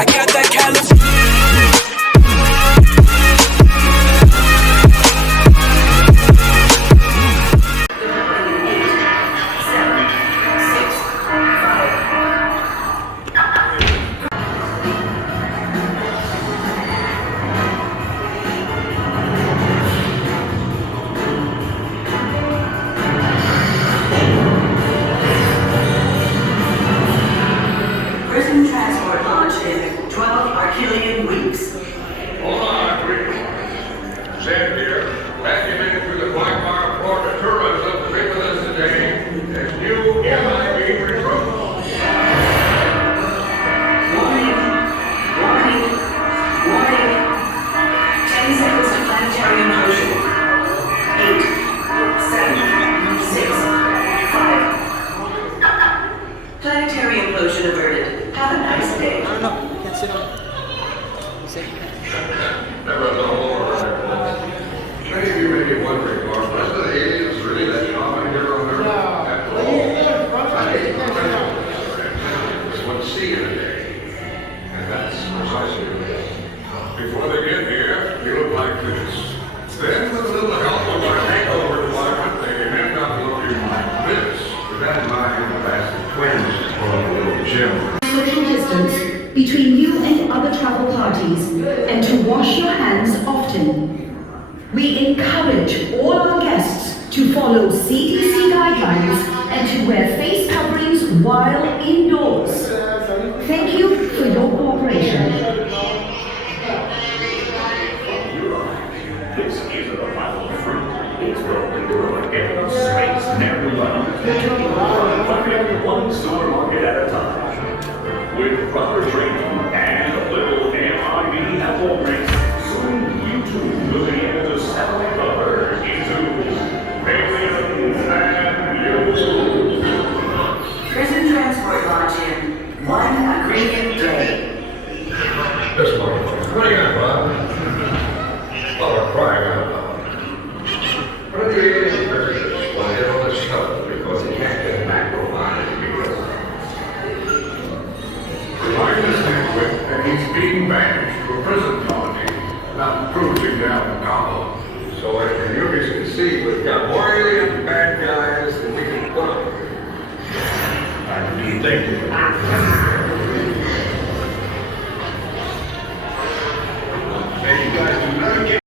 I got that California. Prison transport launch in 12 Archelian weeks. Hold on, please. Sam here, vacuuming through the Black Bar Florida tourism to be with us today as new MIB recruits. Warning. Warning. Warning. 10 seconds to planetary implosion. 8, 7, 6, 5. Planetary implosion averted. Have a nice day. No, you can't sit on it. You said you can't. Never know. Many of you may be wondering, are the rest of the aliens really that common here on Earth? After all, I hate to tell you, there's one sea in a day. And that's precisely what it is. Before they get here, they look like this. Then, with a little help of our makeover department, they can end up looking like this. With that in mind, I've asked the twins for a little gym. Social distance between you and other travel parties and to wash your hands often. We encourage all our guests to follow CDC guidelines and to wear face coverings while indoors. Thank you for your cooperation. This is the final fruit. It's built into a space never one supermarket at a time. With proper training and a little MIB apple race, soon you too will be able to settle the herd into aliens and you. Prison transport launch in 1 Archelian day. This motherfucker. What do you got, Bob? Oh, crying out loud. What are the aliens purposes? Well, they all this stuff because they can't get macro line because remind us that he's being banished to a prison colony, not cruising down the Congo. So as you can see, we've got more alien bad guys than we can put up. I need thank you.